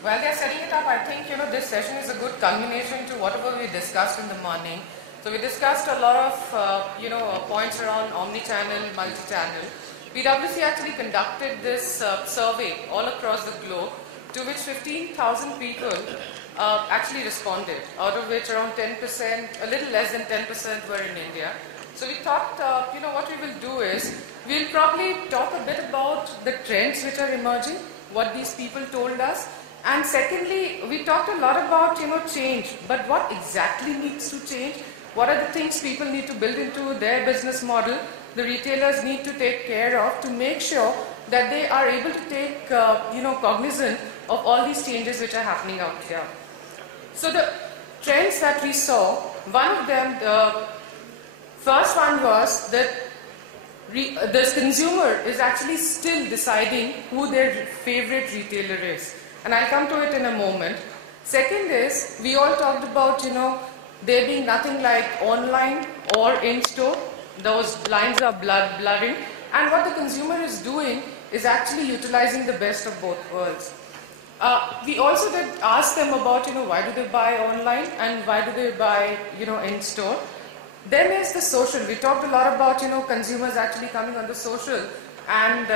While they're setting it up, I think this session is a good culmination to whatever we discussed in the morning. So we discussed a lot of points around omni-channel, multi-channel. PwC actually conducted this survey all across the globe, to which 15,000 people actually responded, out of which around 10%, a little less than 10% were in India. So we thought, what we will do is, we'll probably talk a bit about the trends which are emerging, what these people told us. And secondly, we talked a lot about, change, but what exactly needs to change? What are the things people need to build into their business model, the retailers need to take care of to make sure that they are able to take, cognizant of all these changes which are happening out here. So the trends that we saw, one of them, the first one was that the consumer is actually still deciding who their favorite retailer is. And I'll come to it in a moment. Second is, we all talked about, there being nothing like online or in-store. Those lines are blurring. And what the consumer is doing is actually utilizing the best of both worlds. We also did ask them about, why do they buy online and why do they buy, in-store. Then is the social. We talked a lot about, consumers actually coming on the social and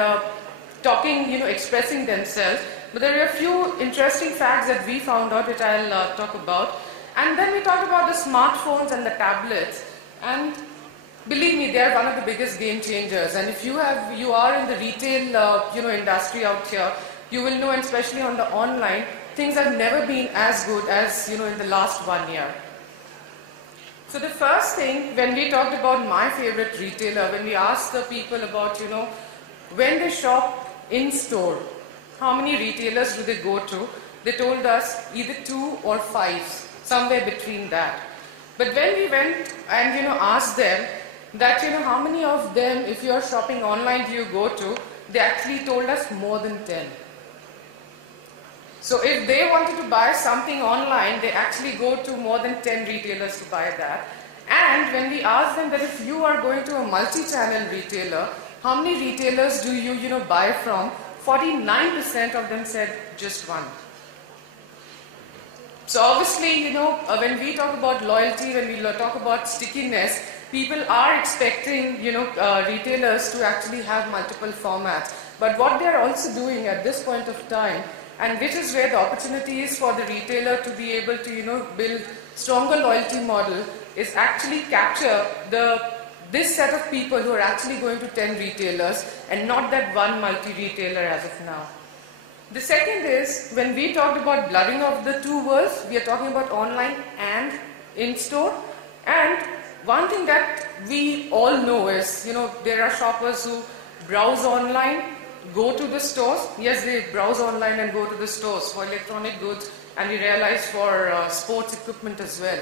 talking, expressing themselves. But there are a few interesting facts that we found out, which I'll talk about. And then we talked about the smartphones and the tablets. And believe me, they are one of the biggest game changers. And if you are in the retail, industry out here, you will know, and especially on the online, things have never been as good as, in the last 1 year. So the first thing, when we talked about my favorite retailer, when we asked the people about, when they shop in store, how many retailers do they go to? They told us either 2 or 5, somewhere between that. But when we went and asked them that how many of them, if you are shopping online, do you go to? They actually told us more than 10. So if they wanted to buy something online, they actually go to more than 10 retailers to buy that. And when we asked them that if you are going to a multi-channel retailer, how many retailers do you buy from? 49% of them said just one. So obviously, when we talk about loyalty, when we talk about stickiness, people are expecting, retailers to actually have multiple formats. But what they are also doing at this point of time, and which is where the opportunity is for the retailer to be able to, build stronger loyalty model, is actually capture this set of people who are actually going to 10 retailers and not that one multi-retailer as of now. The second is, when we talked about blurring of the two worlds, we are talking about online and in-store. And one thing that we all know is, there are shoppers who browse online, go to the stores. Yes, they browse online and go to the stores for electronic goods, and we realize for sports equipment as well.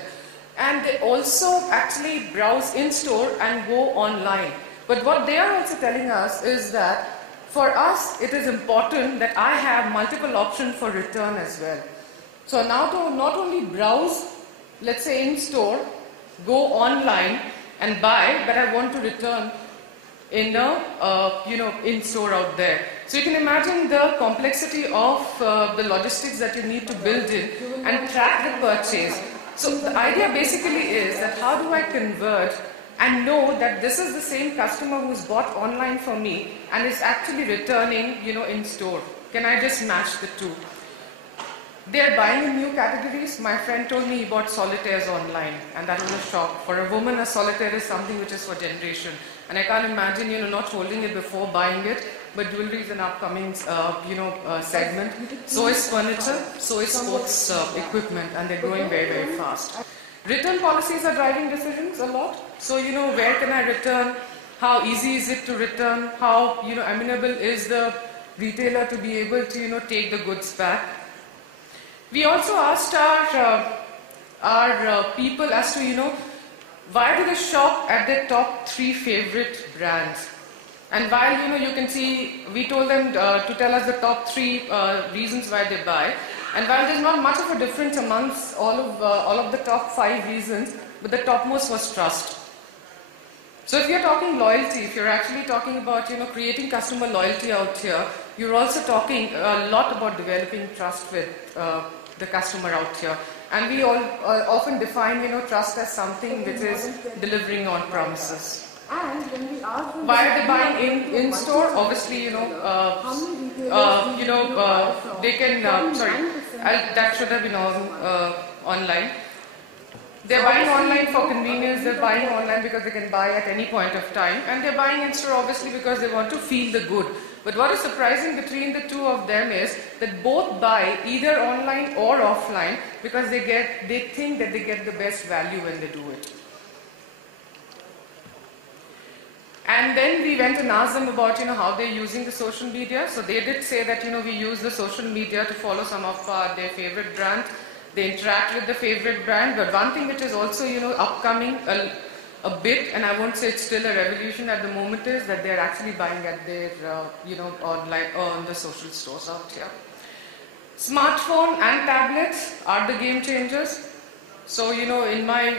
And they also actually browse in-store and go online. But what they are also telling us is that for us, it is important that I have multiple options for return as well. So now to not only browse, let's say in-store, go online and buy, but I want to return in in-store out there. So you can imagine the complexity of the logistics that you need to build in and track the purchase. So the idea basically is that how do I convert and know that this is the same customer who's bought online for me and is actually returning, in store. Can I just match the two? They're buying in new categories. My friend told me he bought solitaires online, and that was a shock. For a woman, a solitaire is something which is for generation. And I can't imagine, not holding it before buying it. But jewelry is an upcoming, segment. So is furniture, so is sports equipment, and they're growing very, very fast. Return policies are driving decisions a lot. So, where can I return? How easy is it to return? How, amenable is the retailer to be able to, take the goods back? We also asked our people as to, why do they shop at their top 3 favorite brands? And while, you can see, we told them to tell us the top 3 reasons why they buy. And while there's not much of a difference amongst all of the top 5 reasons, but the topmost was trust. So if you're talking loyalty, if you're actually talking about, creating customer loyalty out here, you're also talking a lot about developing trust with the customer out here. And we all often define, trust as something which is delivering on promises. And when we ask them why are they buying in store? Obviously, they can. That should have been online. They're buying online for convenience. They're buying online because they can buy at any point of time, and they're buying in store obviously because they want to feel the good. But what is surprising between the two of them is that both buy either online or offline because they think that they get the best value when they do it. And then we went and asked them about, how they're using the social media. So they did say that, we use the social media to follow some of their favorite brands. They interact with the favorite brand. But one thing which is also, upcoming a bit, and I won't say it's still a revolution at the moment, is that they're actually buying at their, online on the social stores out here. Smartphone and tablets are the game changers. So, in my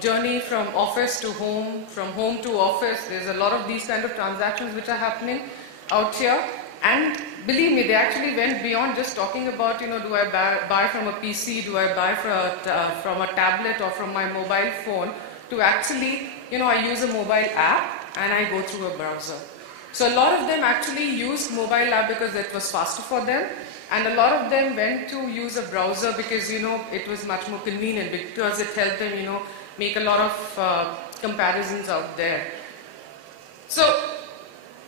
journey from office to home, from home to office, there's a lot of these kind of transactions which are happening out here. And believe me, they actually went beyond just talking about, do I buy from a PC, do I buy from a tablet or from my mobile phone, to actually, I use a mobile app and I go through a browser. So a lot of them actually used mobile app because it was faster for them. And a lot of them went to use a browser because, it was much more convenient because it helped them, make a lot of comparisons out there. So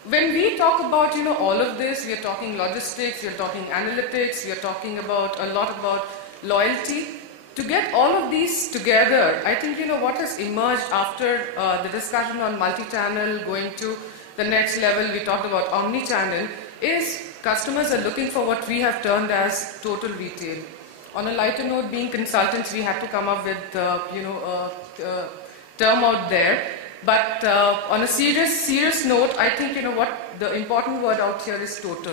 when we talk about, all of this, we are talking logistics, we are talking analytics, we are talking about a lot about loyalty. To get all of these together, I think, what has emerged after the discussion on multi-channel, going to the next level, we talked about omni-channel, is customers are looking for what we have termed as total retail. On a lighter note, being consultants, we had to come up with, a term out there. But on a serious note, I think, what the important word out here is total,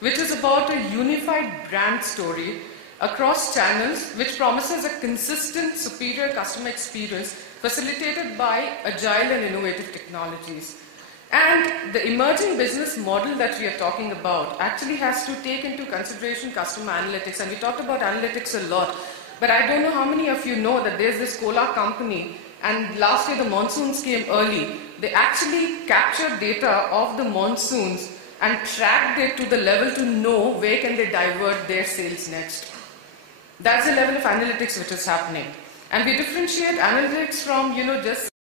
which is about a unified brand story across channels, which promises a consistent, superior customer experience facilitated by agile and innovative technologies. And the emerging business model that we are talking about actually has to take into consideration customer analytics. And we talked about analytics a lot. But I don't know how many of you know that there's this cola company, and last year the monsoons came early. They actually captured data of the monsoons and tracked it to the level to know where can they divert their sales next. That's the level of analytics which is happening. And we differentiate analytics from, just